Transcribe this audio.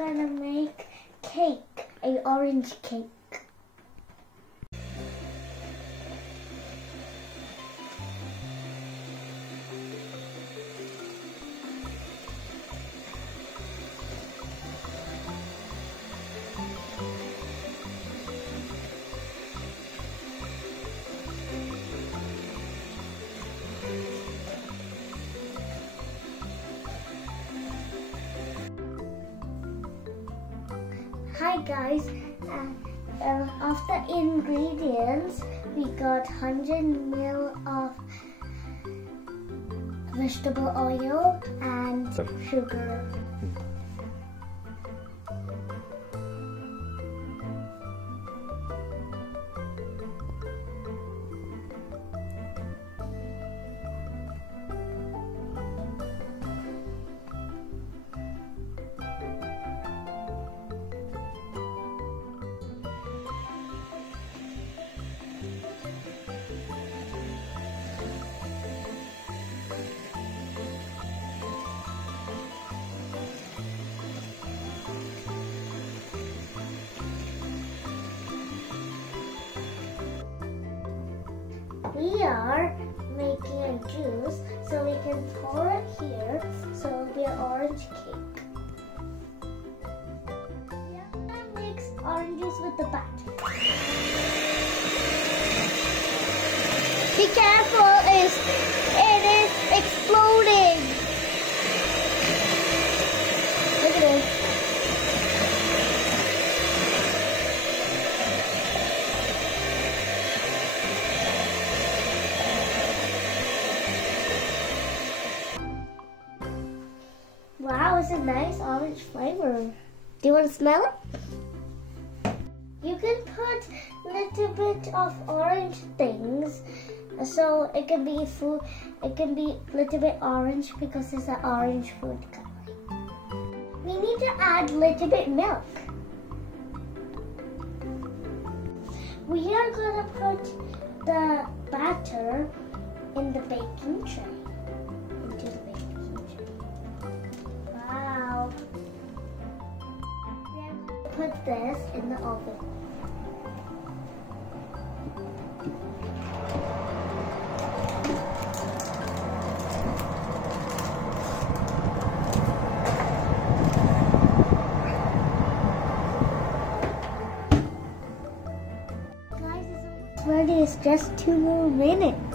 gonna make cake, an orange cake. Hi guys, of the ingredients, we got 100 ml of vegetable oil and sugar. We are making a juice, so we can pour it here, so it'll be an orange cake. We are gonna mix orange juice with the batter. Be careful, it is exploding. Look at it. Wow, it's a nice orange flavor. Do you want to smell it? You can put a little bit of orange things, so it can be food. It can be a little bit orange because it's an orange food coloring. We need to add a little bit milk. We are gonna put the batter in the baking tray. Into the baking tray. Wow. We're going to put this in the oven. Guys, it's ready. It's just 2 more minutes.